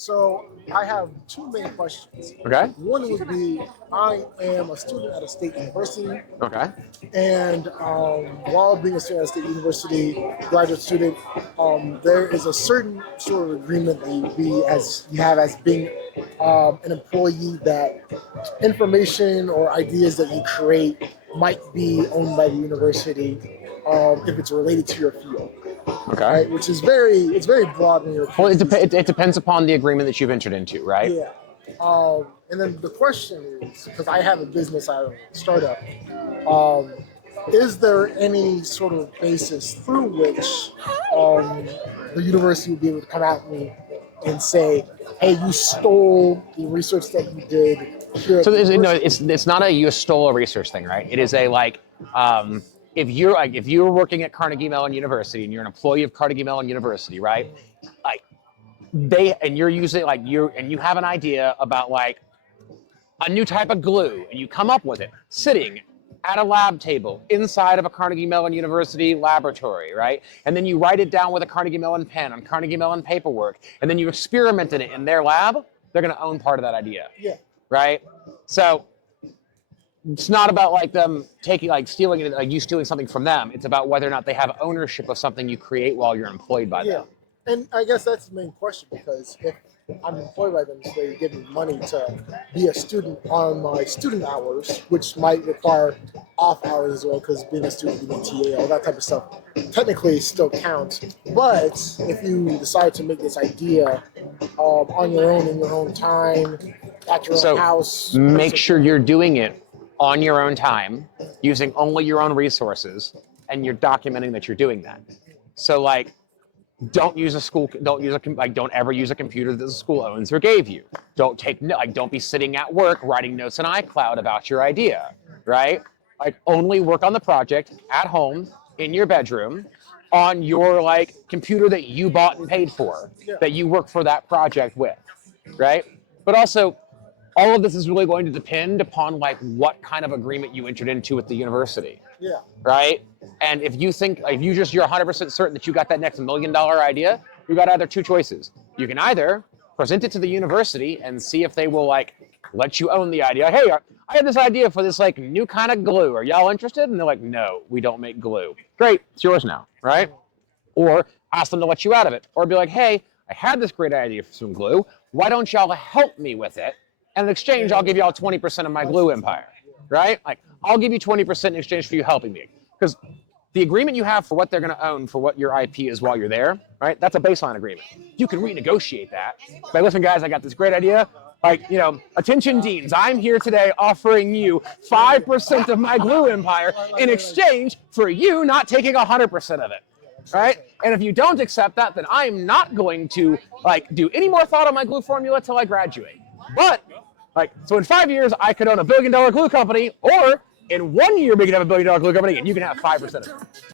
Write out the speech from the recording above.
So I have two main questions. Okay. One would be, I am a student at a state university, Okay. and while being a student at a state university, graduate student, there is a certain sort of agreement that you have as being an employee, that information or ideas that you create might be owned by the university if it's related to your field. Okay. Right, which is very broad in your. Well, it depends upon the agreement that you've entered into, right? Yeah. And then the question is, because I have a business, I have a startup, is there any sort of basis through which the university would be able to come at me and say, hey, you stole the research that you did here? So it's not a you stole a research thing, right? It is a if you're working at Carnegie Mellon University and you're an employee of Carnegie Mellon University, right? You're using you have an idea about a new type of glue, and you come up with it sitting at a lab table inside of a Carnegie Mellon University laboratory, right? And then you write it down with a Carnegie Mellon pen on Carnegie Mellon paperwork, and then you experimented it in their lab. They're going to own part of that idea. Yeah. Right? So it's not about them stealing it, you stealing something from them. It's about whether or not they have ownership of something you create while you're employed by them. And I guess that's the main question, because if I'm employed by them, so they give me money to be a student on my student hours, which might require off hours as well, because being a student, being a TA, all that type of stuff, technically still counts. But if you decide to make this idea on your own, in your own time, at your own house, make sure you're doing it on your own time, using only your own resources, and you're documenting that you're doing that. So don't ever use a computer that the school owns or gave you. Don't be sitting at work writing notes in iCloud about your idea, right? Only work on the project at home, in your bedroom, on your computer that you bought and paid for, that you work for that project with, right? But also, all of this is really going to depend upon what kind of agreement you entered into with the university. Yeah. Right? And if you're 100% certain that you got that next $1 million idea, you got either two choices. You can either present it to the university and see if they will let you own the idea. Hey, I have this idea for this new kind of glue. Are y'all interested? And they're like, no, we don't make glue. Great, it's yours now, right? Or ask them to let you out of it. Or be like, hey, I had this great idea for some glue. Why don't y'all help me with it? And in exchange, I'll give y'all 20% of my glue empire, right? I'll give you 20% in exchange for you helping me. Because the agreement you have for what they're going to own for what your IP is while you're there, right? That's a baseline agreement. You can renegotiate that. Listen, guys, I got this great idea. Attention deans, I'm here today offering you 5% of my glue empire in exchange for you not taking 100% of it, right? And if you don't accept that, then I'm not going to do any more thought on my glue formula till I graduate. But so in 5 years, I could own $1 billion glue company, or in 1 year, we could have $1 billion glue company, and you can have 5% of it.